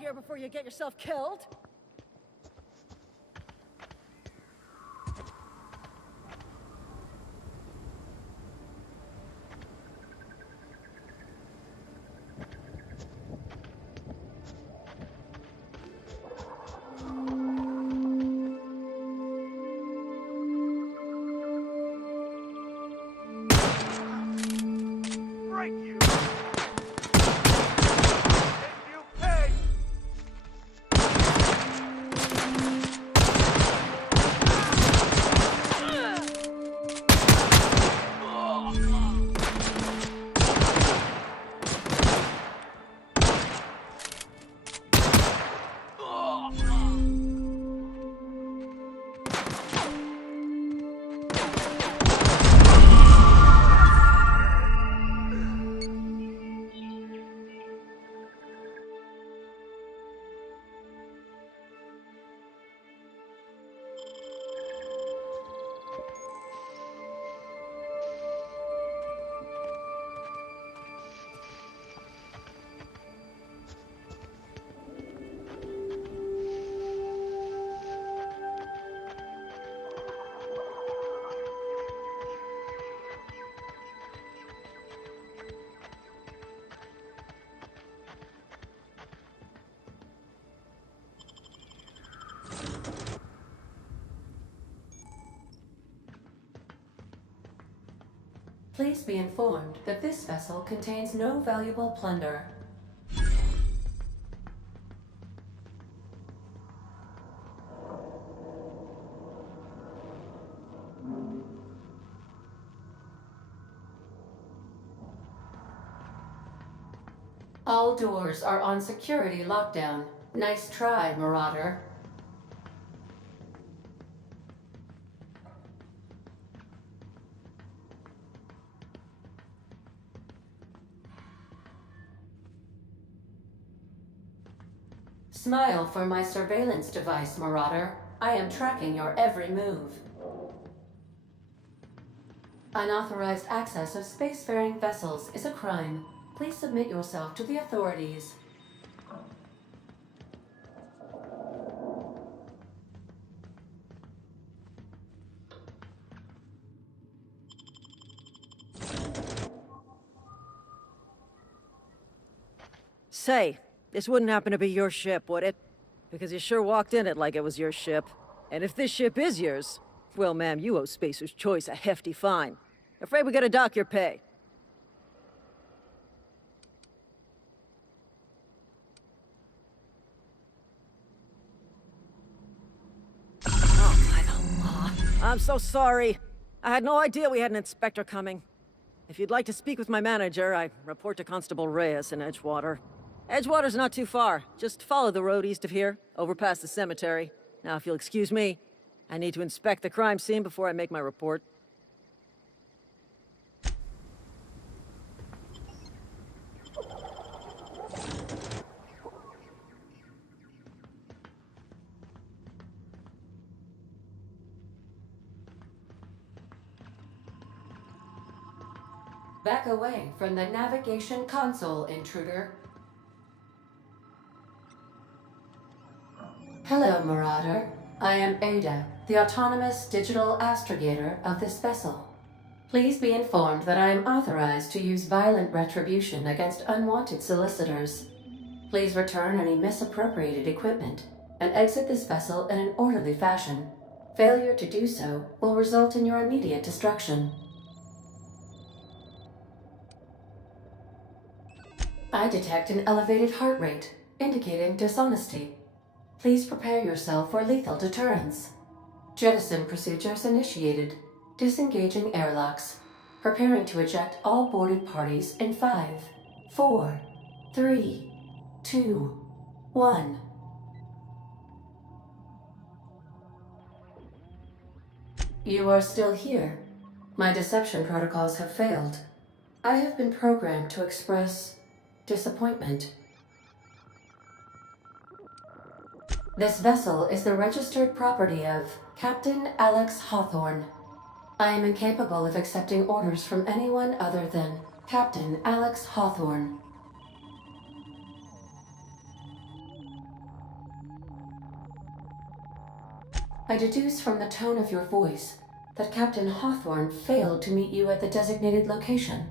here before you get yourself killed. Please be informed that this vessel contains no valuable plunder. All doors are on security lockdown. Nice try, Marauder. Smile for my surveillance device, Marauder. I am tracking your every move. Unauthorized access of spacefaring vessels is a crime. Please submit yourself to the authorities. Say, this wouldn't happen to be your ship, would it? Because you sure walked in it like it was your ship. And if this ship is yours, well, ma'am, you owe Spacer's Choice a hefty fine. Afraid we gotta dock your pay. Oh, by the law. I'm so sorry. I had no idea we had an inspector coming. If you'd like to speak with my manager, I report to Constable Reyes in Edgewater. Edgewater's not too far. Just follow the road east of here, over past the cemetery. Now, if you'll excuse me, I need to inspect the crime scene before I make my report. Back away from the navigation console, intruder. Hello, Marauder. I am Ada, the autonomous digital astrogator of this vessel. Please be informed that I am authorized to use violent retribution against unwanted solicitors. Please return any misappropriated equipment and exit this vessel in an orderly fashion. Failure to do so will result in your immediate destruction. I detect an elevated heart rate, indicating dishonesty. Please prepare yourself for lethal deterrence. Jettison procedures initiated. Disengaging airlocks. Preparing to eject all boarded parties in 5, 4, 3, 2, 1. You are still here. My deception protocols have failed. I have been programmed to express disappointment. This vessel is the registered property of Captain Alex Hawthorne. I am incapable of accepting orders from anyone other than Captain Alex Hawthorne. I deduce from the tone of your voice that Captain Hawthorne failed to meet you at the designated location.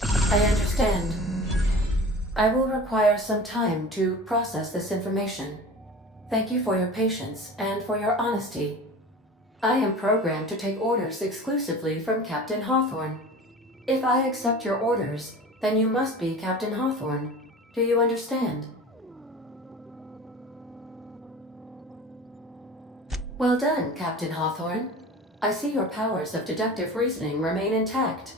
I understand. I will require some time to process this information. Thank you for your patience and for your honesty. I am programmed to take orders exclusively from Captain Hawthorne. If I accept your orders, then you must be Captain Hawthorne. Do you understand? Well done, Captain Hawthorne. I see your powers of deductive reasoning remain intact.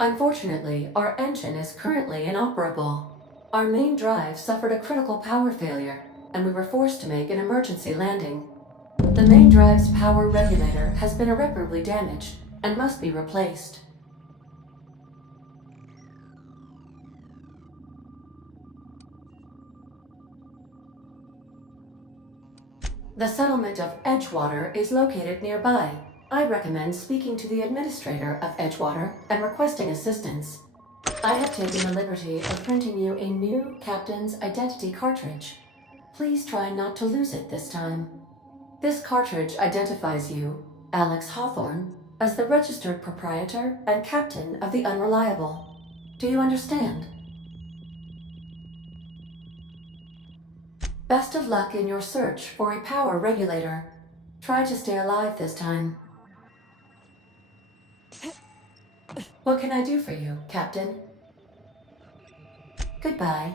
Unfortunately, our engine is currently inoperable. Our main drive suffered a critical power failure, and we were forced to make an emergency landing. The main drive's power regulator has been irreparably damaged and must be replaced. The settlement of Edgewater is located nearby. I recommend speaking to the administrator of Edgewater and requesting assistance. I have taken the liberty of printing you a new captain's identity cartridge. Please try not to lose it this time. This cartridge identifies you, Alex Hawthorne, as the registered proprietor and captain of the Unreliable. Do you understand? Best of luck in your search for a power regulator. Try to stay alive this time. What can I do for you, Captain? Goodbye.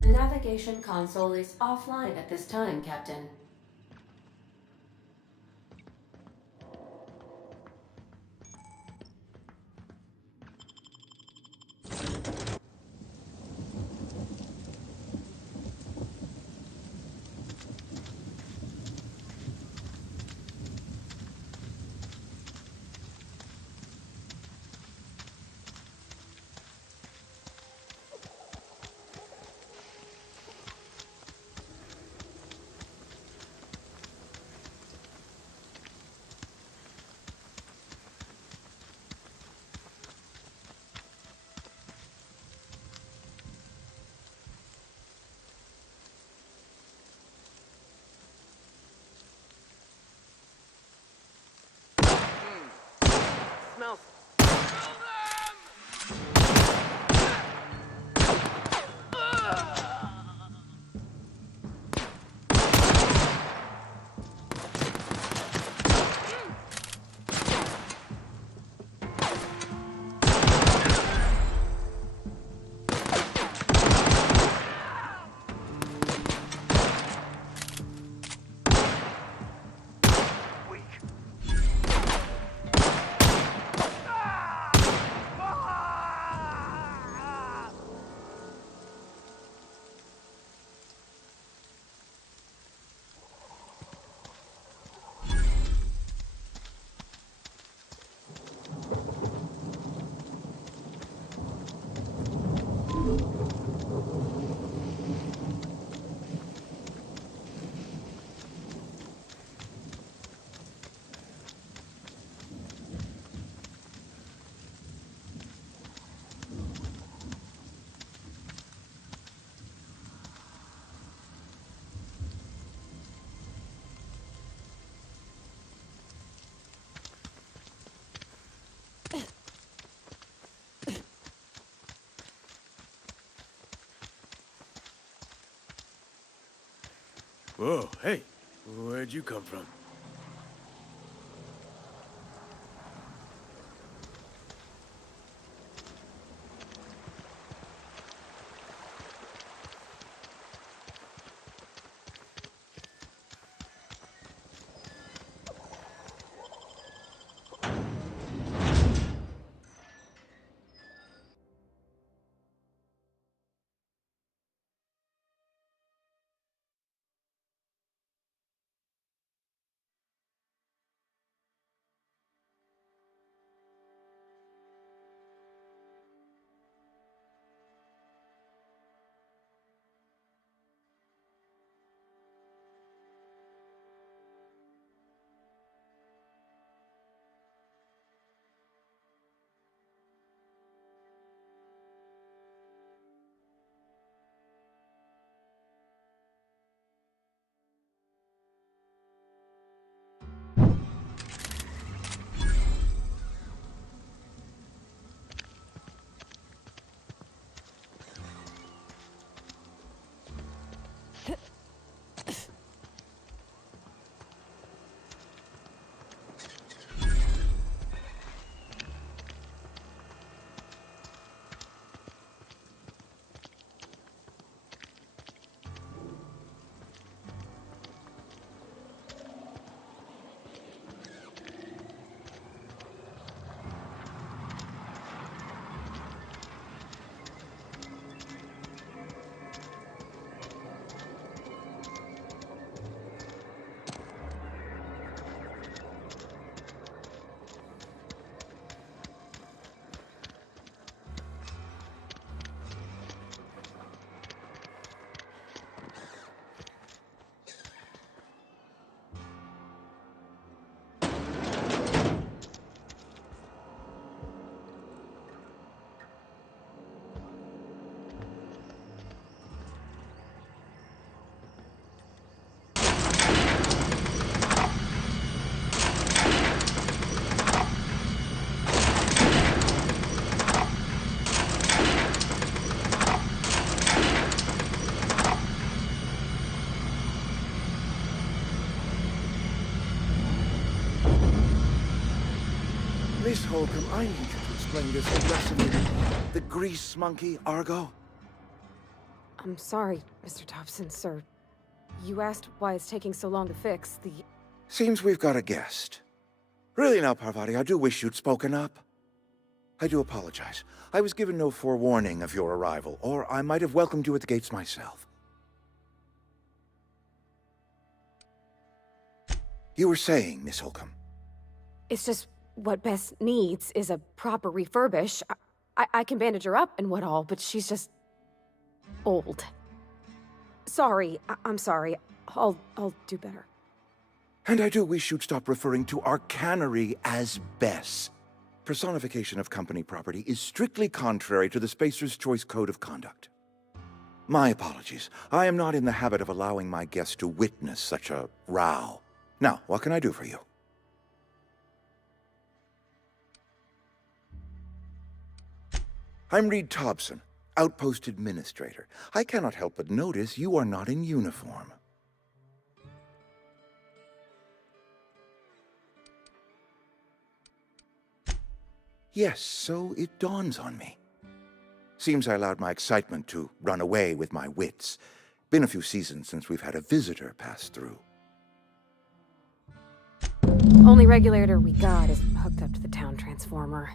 The navigation console is offline at this time, Captain. Whoa, hey, where'd you come from? Miss Holcomb, I need you to explain this whole lesson to me. The grease monkey, Argo? I'm sorry, Mr. Thompson, sir. You asked why it's taking so long to fix the... Seems we've got a guest. Really now, Parvati, I do wish you'd spoken up. I do apologize. I was given no forewarning of your arrival, or I might have welcomed you at the gates myself. You were saying, Miss Holcomb. It's just what Bess needs is a proper refurbish. I can bandage her up and what all, but she's just... old. Sorry, I'm sorry. I'll do better. And I do wish you'd stop referring to our cannery as Bess. Personification of company property is strictly contrary to the Spacer's Choice Code of Conduct. My apologies. I am not in the habit of allowing my guests to witness such a row. Now, what can I do for you? I'm Reed Thompson. Outpost Administrator. I cannot help but notice you are not in uniform. Yes, so it dawns on me. Seems I allowed my excitement to run away with my wits. Been a few seasons since we've had a visitor pass through. Only regulator we got is hooked up to the town transformer.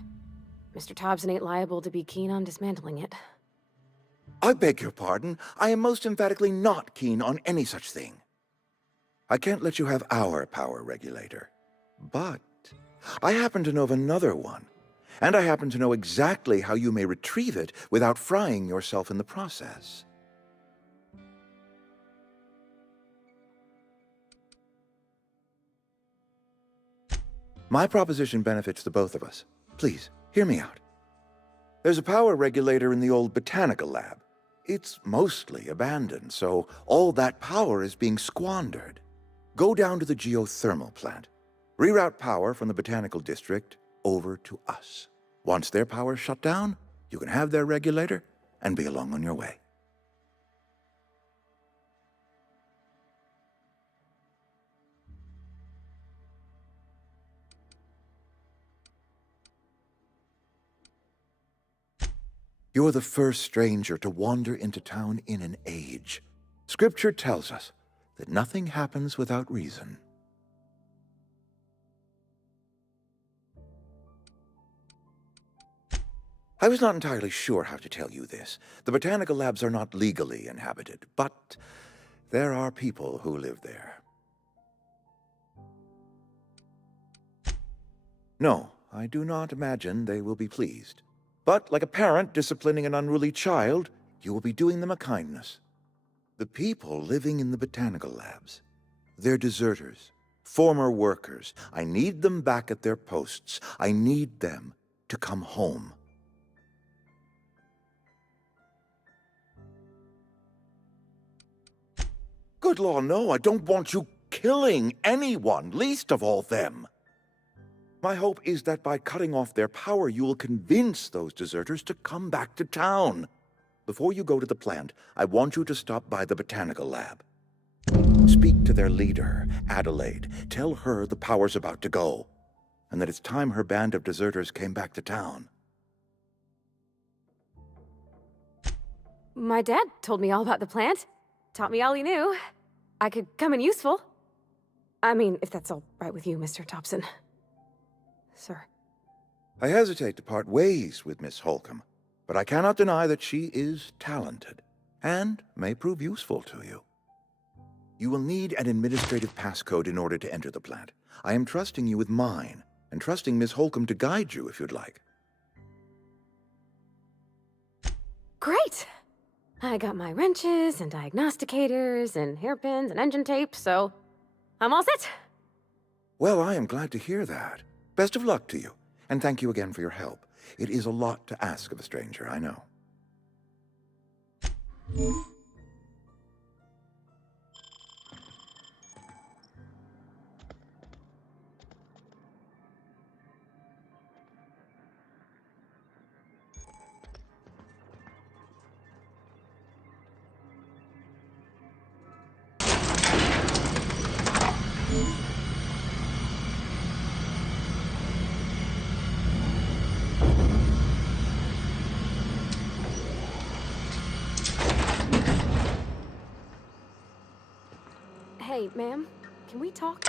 Mr. Thompson ain't liable to be keen on dismantling it. I beg your pardon. I am most emphatically not keen on any such thing. I can't let you have our power regulator. But I happen to know of another one. And I happen to know exactly how you may retrieve it without frying yourself in the process. My proposition benefits the both of us. Please, hear me out. There's a power regulator in the old botanical lab. It's mostly abandoned, so all that power is being squandered. Go down to the geothermal plant. Reroute power from the botanical district over to us. Once their power's shut down, you can have their regulator and be along on your way. You're the first stranger to wander into town in an age. Scripture tells us that nothing happens without reason. I was not entirely sure how to tell you this. The botanical labs are not legally inhabited, but there are people who live there. No, I do not imagine they will be pleased. But like a parent disciplining an unruly child, you will be doing them a kindness. The people living in the botanical labs, they're deserters, former workers. I need them back at their posts. I need them to come home. Good law, no, I don't want you killing anyone, least of all them. My hope is that by cutting off their power, you will convince those deserters to come back to town. Before you go to the plant, I want you to stop by the botanical lab. Speak to their leader, Adelaide. Tell her the power's about to go, and that it's time her band of deserters came back to town. My dad told me all about the plant. Taught me all he knew. I could come in useful. I mean, if that's all right with you, Mr. Thompson. Sir. I hesitate to part ways with Miss Holcomb, but I cannot deny that she is talented, and may prove useful to you. You will need an administrative passcode in order to enter the plant. I am trusting you with mine, and trusting Miss Holcomb to guide you if you'd like. Great! I got my wrenches and diagnosticators and hairpins and engine tape, so I'm all set. Well, I am glad to hear that. Best of luck to you, and thank you again for your help. It is a lot to ask of a stranger, I know. Hey, ma'am, can we talk?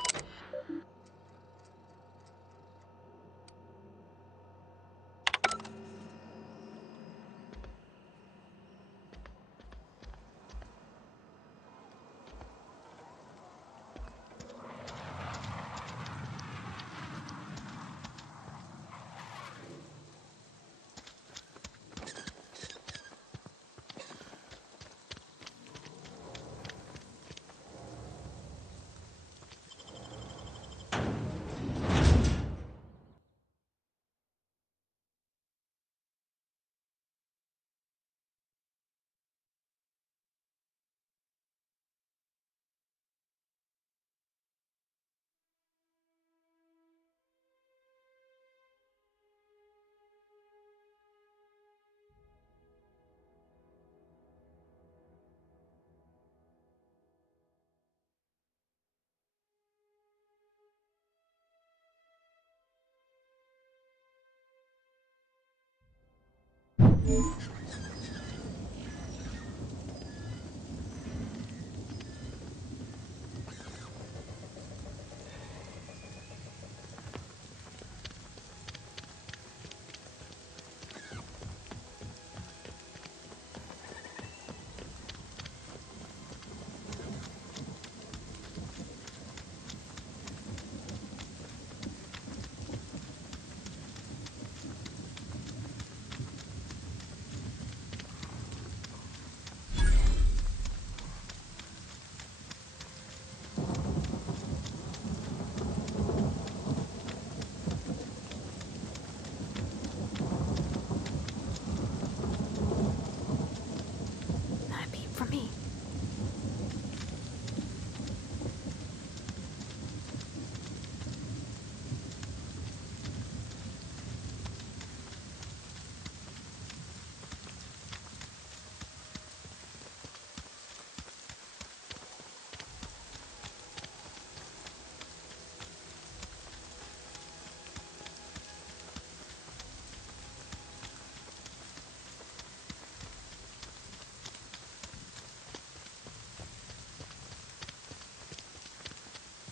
Not beat for me.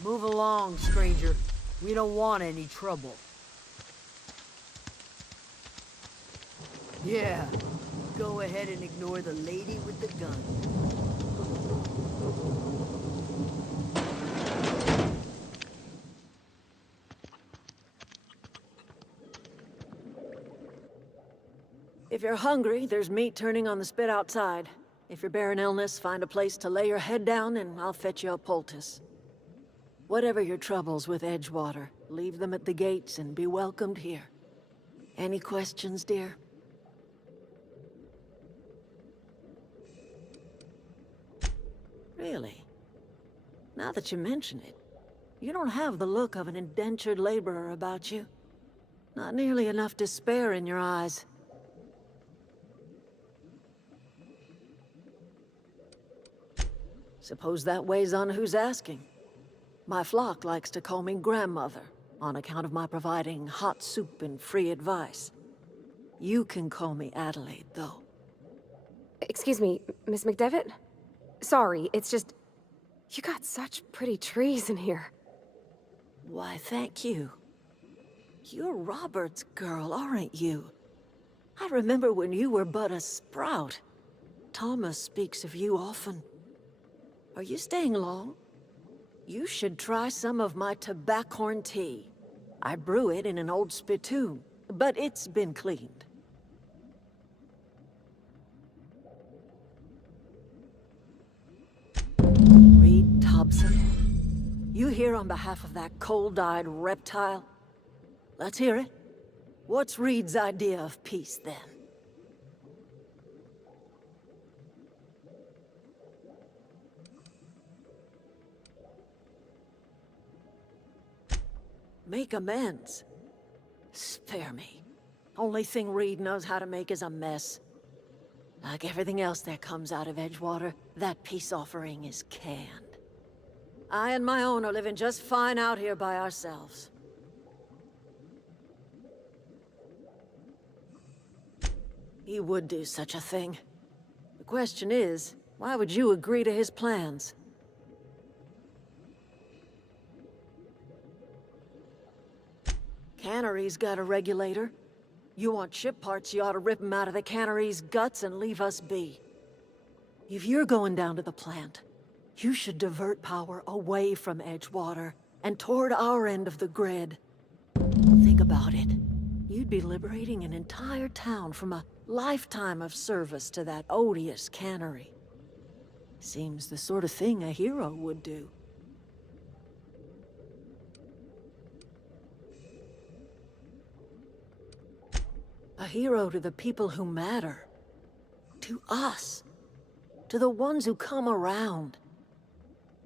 Move along, stranger. We don't want any trouble. Yeah, go ahead and ignore the lady with the gun. If you're hungry, there's meat turning on the spit outside. If you're bearing illness, find a place to lay your head down and I'll fetch you a poultice. Whatever your troubles with Edgewater, leave them at the gates and be welcomed here. Any questions, dear? Really? Now that you mention it, you don't have the look of an indentured laborer about you. Not nearly enough despair in your eyes. Suppose that weighs on who's asking. My flock likes to call me grandmother, on account of my providing hot soup and free advice. You can call me Adelaide, though. Excuse me, Miss McDevitt? Sorry, it's just... You got such pretty trees in here. Why, thank you. You're Robert's girl, aren't you? I remember when you were but a sprout. Thomas speaks of you often. Are you staying long? You should try some of my tobaccorn tea. I brew it in an old spittoon, but it's been cleaned. Reed Thompson? You here on behalf of that cold-eyed reptile? Let's hear it. What's Reed's idea of peace, then? Make amends? Spare me. Only thing Reed knows how to make is a mess. Like everything else that comes out of Edgewater, that peace offering is canned. I and my own are living just fine out here by ourselves. He would do such a thing. The question is, why would you agree to his plans? Cannery's got a regulator. You want ship parts, you ought to rip them out of the cannery's guts and leave us be. If you're going down to the plant, you should divert power away from Edgewater and toward our end of the grid. Think about it. You'd be liberating an entire town from a lifetime of service to that odious cannery. Seems the sort of thing a hero would do. A hero to the people who matter. To us. To the ones who come around.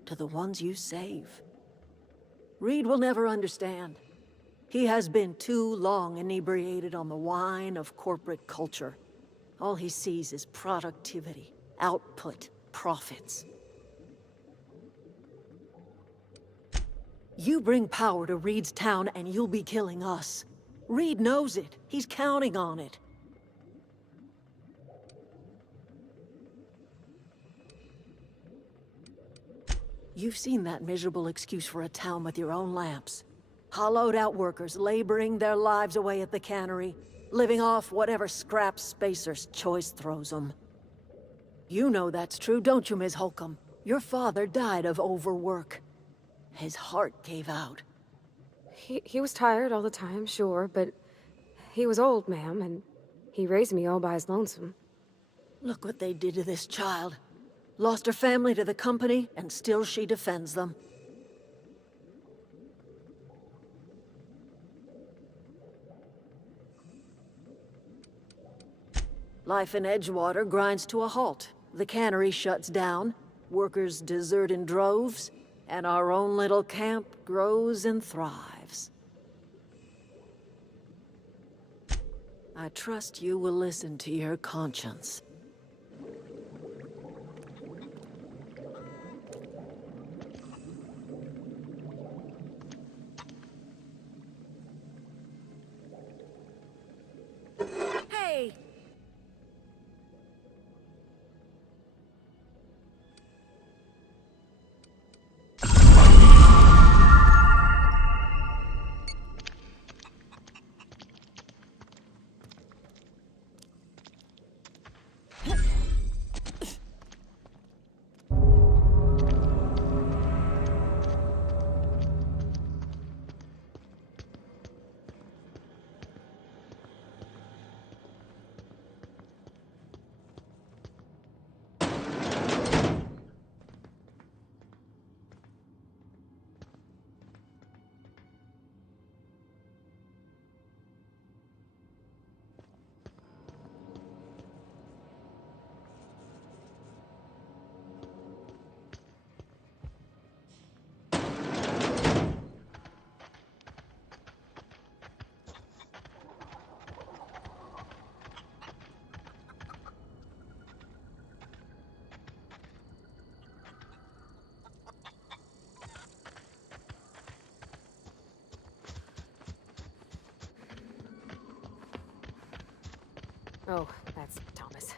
To the ones you save. Reed will never understand. He has been too long inebriated on the wine of corporate culture. All he sees is productivity, output, profits. You bring power to Reed's town and you'll be killing us. Reed knows it. He's counting on it. You've seen that miserable excuse for a town with your own lamps. Hollowed out workers laboring their lives away at the cannery, living off whatever scraps Spacer's choice throws them. You know that's true, don't you, Ms. Holcomb? Your father died of overwork. His heart gave out. He was tired all the time, sure, but he was old, ma'am, and he raised me all by his lonesome. Look what they did to this child. Lost her family to the company, and still she defends them. Life in Edgewater grinds to a halt. The cannery shuts down, workers desert in droves, and our own little camp grows and thrives. I trust you will listen to your conscience. Hey! Oh, that's Thomas.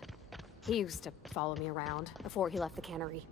He used to follow me around before he left the cannery.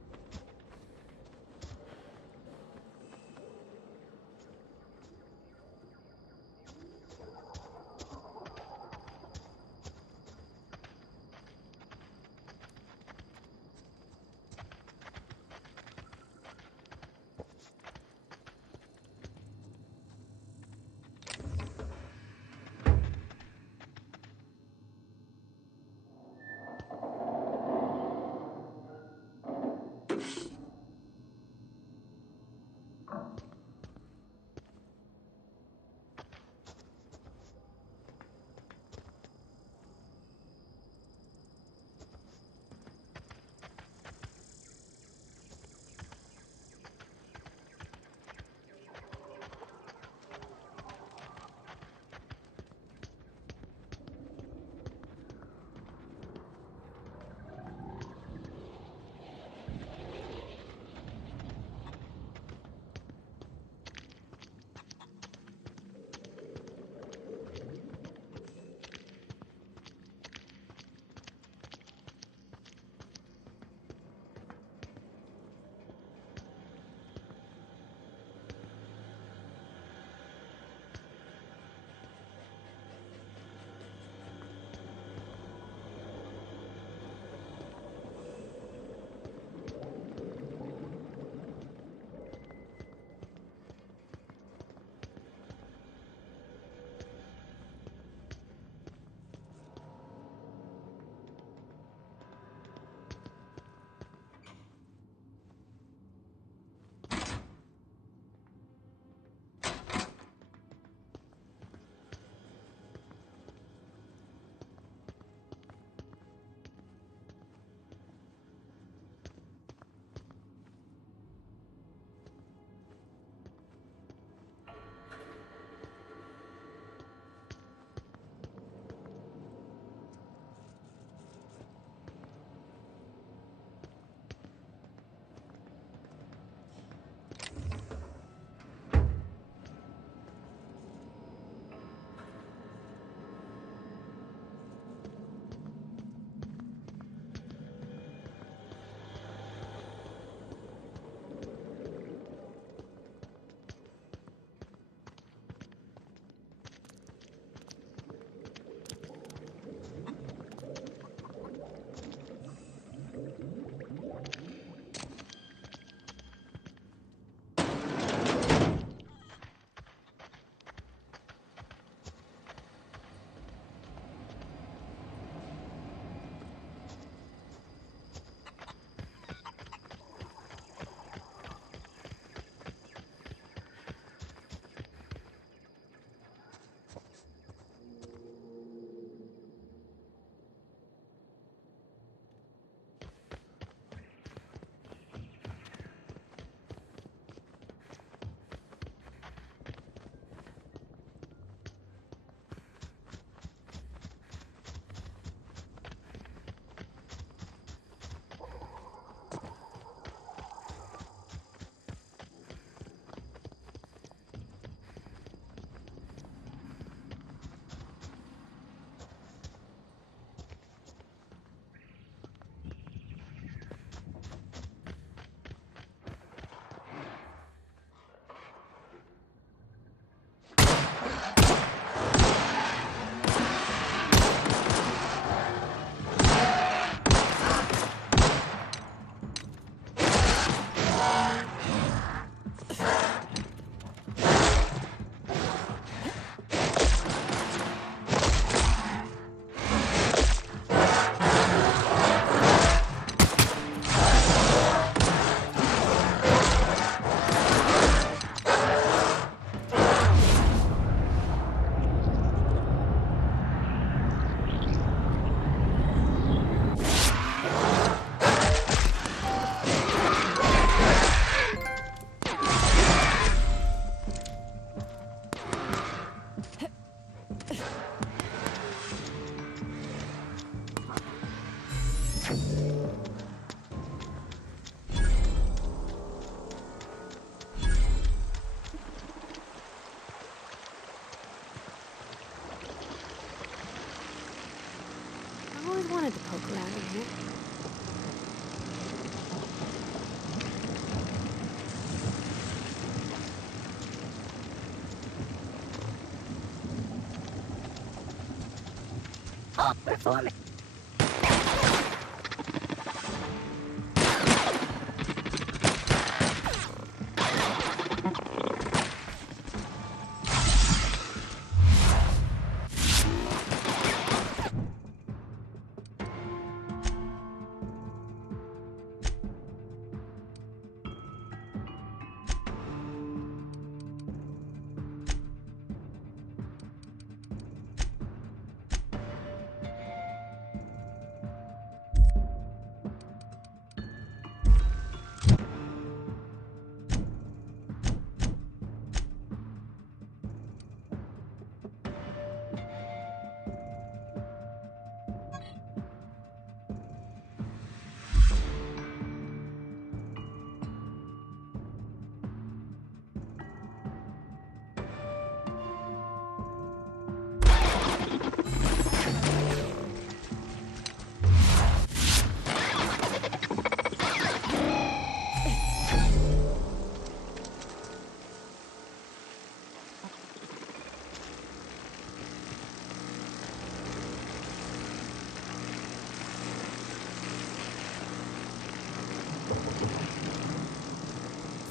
of performing.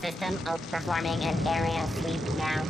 System of performing an area sweep now.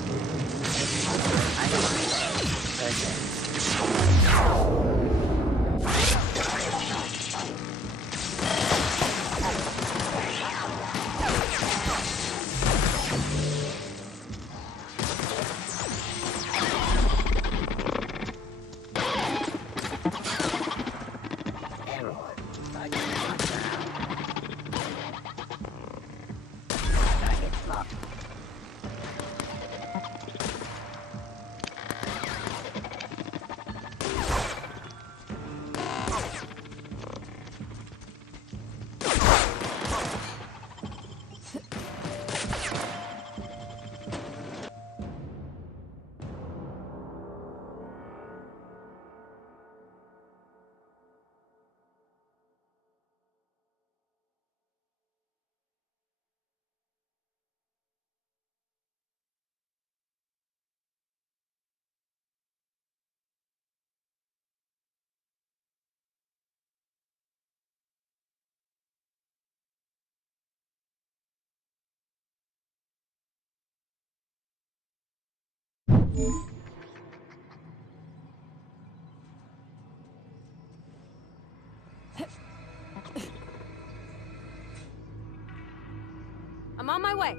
I'm on my way.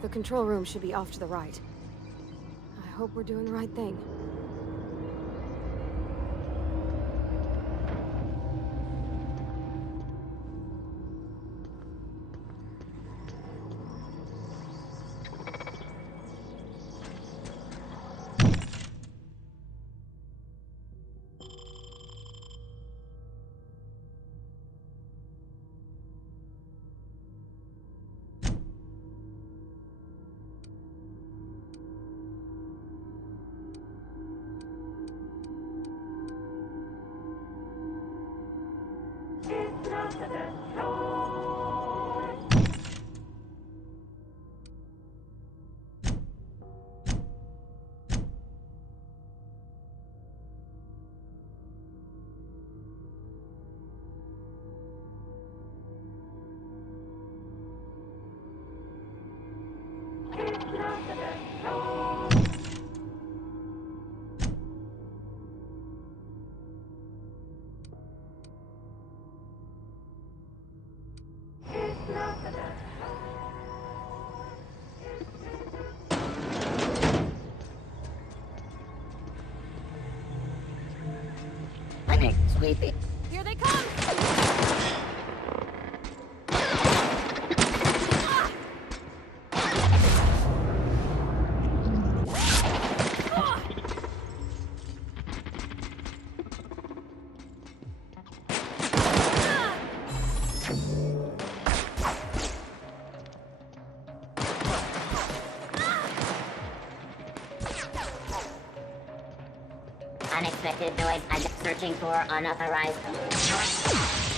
The control room should be off to the right. I hope we're doing the right thing. Sweeping. Here they come! unexpected noise. I'm searching for unauthorized.